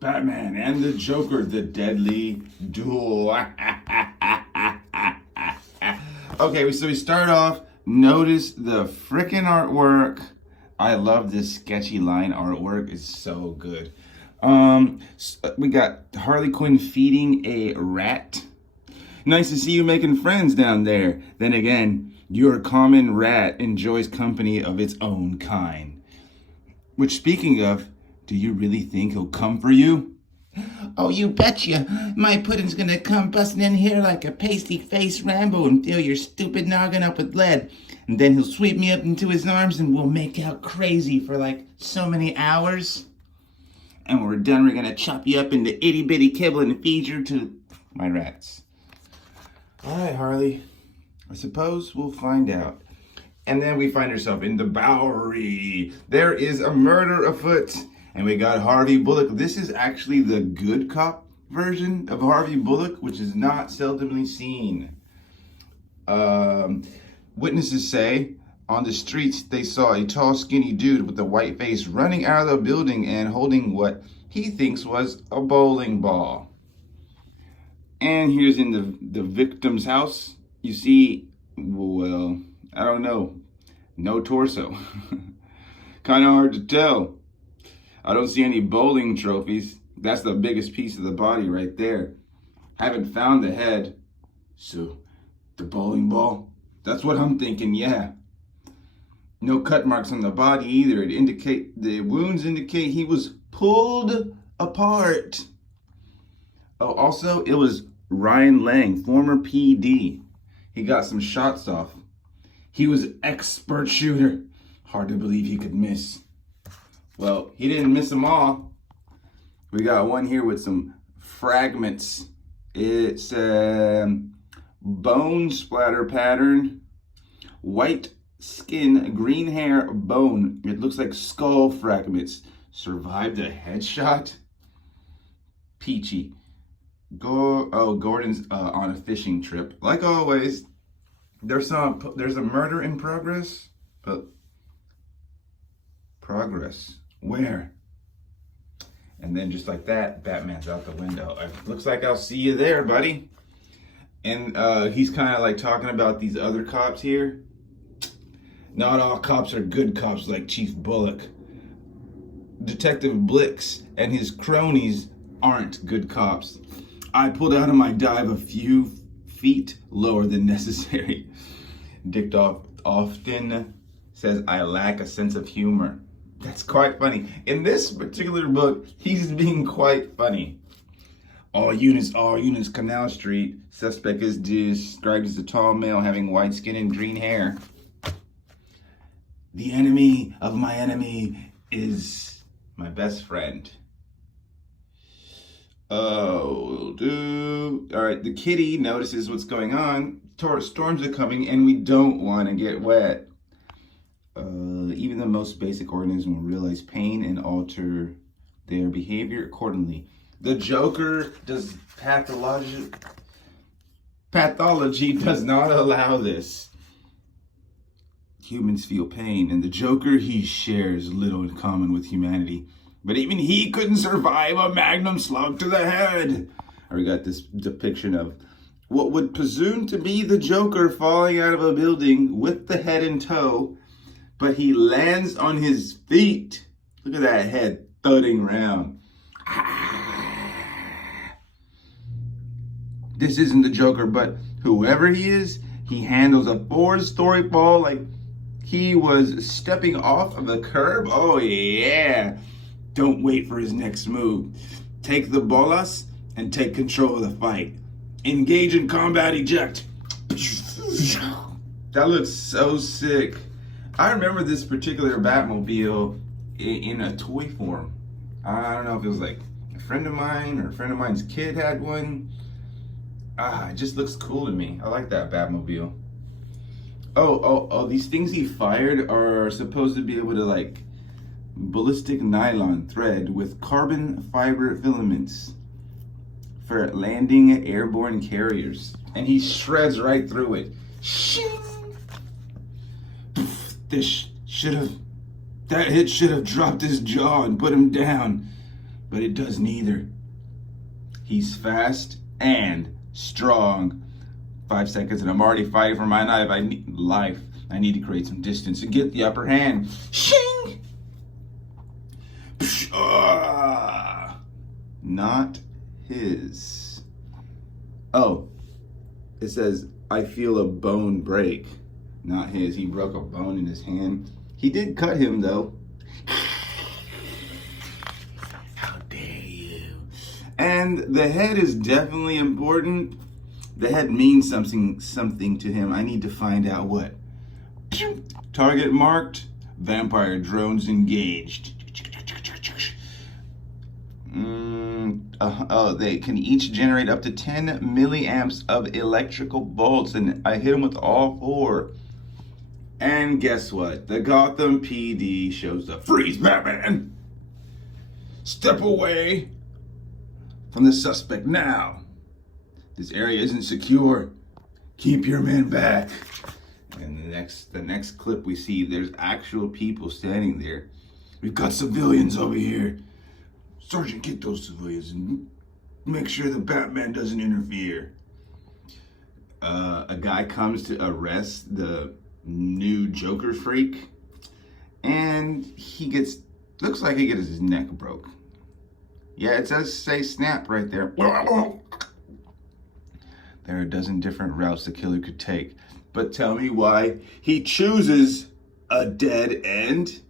Batman and the Joker, the deadly duel. Okay, so we start off. Notice the freaking artwork. I love this sketchy line artwork. It's so good. We got Harley Quinn feeding a rat. Nice to see you making friends down there. Then again, your common rat enjoys company of its own kind. Which, speaking of, do you really think he'll come for you? Oh, you betcha. My pudding's gonna come busting in here like a pasty-faced Rambo and fill your stupid noggin up with lead. And then he'll sweep me up into his arms and we'll make out crazy for like so many hours. And when we're done, we're gonna chop you up into itty-bitty kibble and feed you to my rats. All right, Harley. I suppose we'll find out. And then we find ourselves in the Bowery. There is a murder afoot. And we got Harvey Bullock. This is actually the good cop version of Harvey Bullock, which is not seldomly seen. Witnesses say on the streets they saw a tall, skinny dude with a white face running out of the building and holding what he thinks was a bowling ball. And here's in the victim's house. You see, well, I don't know, no torso. Kind of hard to tell. I don't see any bowling trophies. That's the biggest piece of the body right there. Haven't found the head. So, the bowling ball? That's what I'm thinking, yeah. No cut marks on the body either. The wounds indicate he was pulled apart. Oh, also, it was Ryan Lang, former PD. He got some shots off. He was expert shooter. Hard to believe he could miss. Well, he didn't miss them all. We got one here with some fragments. It's bone splatter pattern, white skin, green hair, bone. It looks like skull fragments. Survived a headshot? Peachy. Gordon's on a fishing trip. Like always, there's a murder in progress, but progress. Where? And then just like that, Batman's out the window. Looks like I'll see you there, buddy. And he's kind of like talking about these other cops here. Not all cops are good cops like Chief Bullock. Detective Blix and his cronies aren't good cops. I pulled out of my dive a few feet lower than necessary. Dick often says I lack a sense of humor. That's quite funny. In this particular book, he's being quite funny. All units, Canal Street. Suspect is described as a tall male having white skin and green hair. The enemy of my enemy is my best friend. Oh, dude. All right, the kitty notices what's going on. Storms are coming and we don't want to get wet. Even the most basic organism will realize pain and alter their behavior accordingly. The Joker does pathology does not allow this. Humans feel pain, and the Joker, he shares little in common with humanity. But even he couldn't survive a magnum slug to the head. We got this depiction of what would presume to be the Joker falling out of a building with the head in tow. But he lands on his feet. Look at that head thudding around. This isn't the Joker, but whoever he is, he handles a 4-story fall like he was stepping off of a curb. Oh yeah. Don't wait for his next move. Take the bolas and take control of the fight. Engage in combat eject. That looks so sick. I remember this particular Batmobile in a toy form. I don't know if it was like a friend of mine or a friend of mine's kid had one. It just looks cool to me. I like that Batmobile. Oh, these things he fired are supposed to be able to like ballistic nylon thread with carbon fiber filaments for landing airborne carriers. And he shreds right through it. Shing! That hit should have dropped his jaw and put him down. but it does neither. He's fast and strong. 5 seconds and I'm already fighting for my life. I need to create some distance and get the upper hand. Shing! Not his. Oh, it says, I feel a bone break. Not his. He broke a bone in his hand. He did cut him, though. How dare you? And the head is definitely important. The head means something to him. I need to find out what. Target marked. Vampire drones engaged. They can each generate up to 10 milliamps of electrical bolts, and I hit them with all 4. And guess what? The Gotham PD shows up. Freeze, Batman! Step away from the suspect now. This area isn't secure. Keep your men back. And the next clip we see, there's actual people standing there. We've got civilians over here. Sergeant, get those civilians and make sure the Batman doesn't interfere. A guy comes to arrest the new Joker freak, and looks like he gets his neck broke. Yeah, it does say snap right there. There are a dozen different routes the killer could take, but tell me why he chooses a dead end?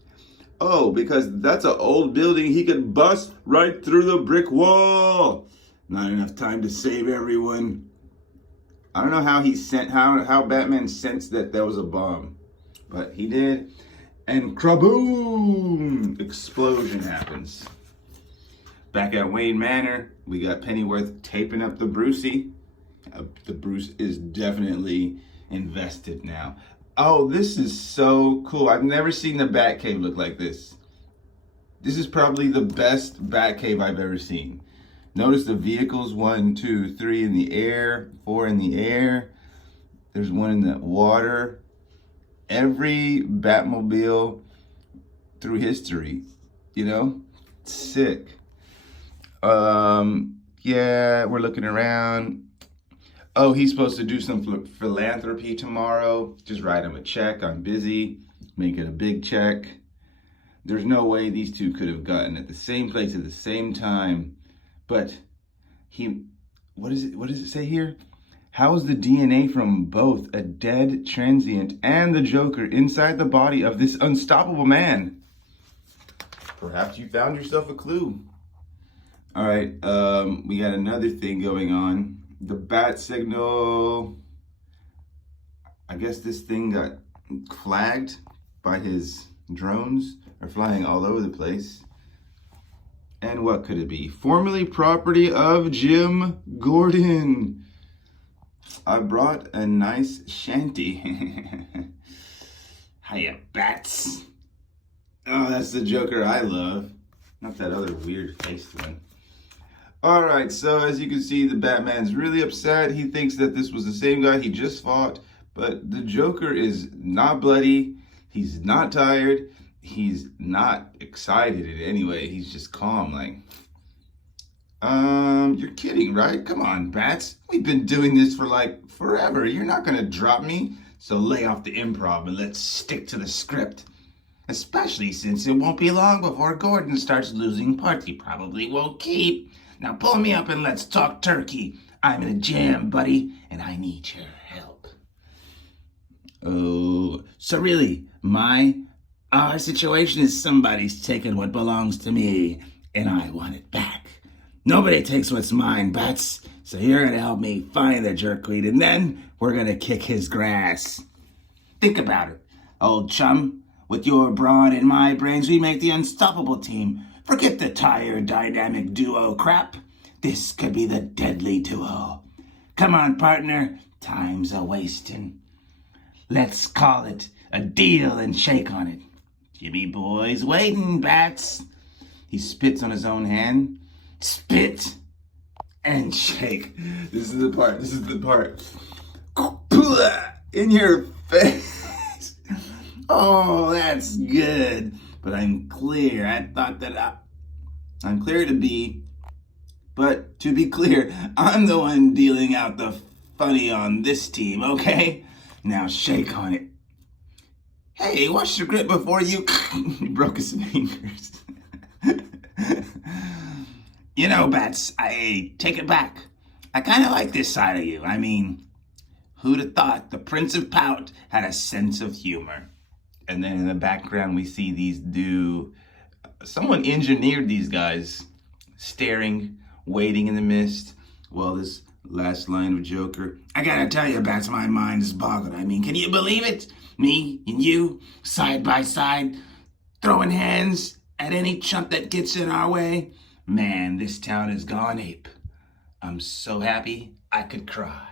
Oh, because that's an old building he could bust right through the brick wall. Not enough time to save everyone. I don't know how Batman sensed that there was a bomb, but he did. And kraboom! Explosion happens. Back at Wayne Manor, we got Pennyworth taping up the Brucey. The Bruce is definitely invested now. Oh, this is so cool. I've never seen the Batcave look like this. This is probably the best Batcave I've ever seen. Notice the vehicles, 1, 2, 3 in the air, 4 in the air. There's one in the water. Every Batmobile through history, sick. Yeah, we're looking around. Oh, he's supposed to do some philanthropy tomorrow. Just write him a check. I'm busy. Make it a big check. There's no way these two could have gotten at the same place at the same time. But what does it say here? How is the DNA from both a dead transient and the Joker inside the body of this unstoppable man? Perhaps you found yourself a clue. All right, we got another thing going on. The bat signal, I guess this thing got flagged by his drones. Are flying all over the place. And what could it be? Formerly property of Jim Gordon. I brought a nice shanty. Hiya, bats. Oh, that's the Joker I love. Not that other weird faced one. All right, so as you can see, the Batman's really upset. He thinks that this was the same guy he just fought, but the Joker is not bloody. He's not tired. He's not excited in any way. He's just calm, like, you're kidding, right? Come on, Bats. We've been doing this for like forever. You're not gonna drop me. So lay off the improv and let's stick to the script. Especially since it won't be long before Gordon starts losing parts he probably won't keep. Now pull me up and let's talk turkey. I'm in a jam, buddy, and I need your help. Oh, so really, our situation is somebody's taken what belongs to me, and I want it back. Nobody takes what's mine, Bats. So you're gonna help me find the jerkweed, and then we're gonna kick his grass. Think about it, old chum. With your brawn and my brains, we make the unstoppable team. Forget the tired dynamic duo crap. This could be the deadly duo. Come on, partner. Time's a-wasting. Let's call it a deal and shake on it. Jimmy boy's waiting, Bats. He spits on his own hand. Spit and shake. This is the part. In your face. Oh, that's good. But I'm clear. I thought that I'm clear to be, but to be clear, I'm the one dealing out the funny on this team, okay? Now shake on it. Hey, wash your grip before you he broke his fingers. You know, Bats, I take it back. I kind of like this side of you. I mean, who'd have thought the Prince of Pout had a sense of humor? And then in the background, we see someone engineered these guys staring, waiting in the mist. Well, this last line of Joker, I gotta tell you, Bats, my mind is boggled. I mean, can you believe it? Me and you, side by side, throwing hands at any chump that gets in our way. Man, this town has gone ape. I'm so happy I could cry.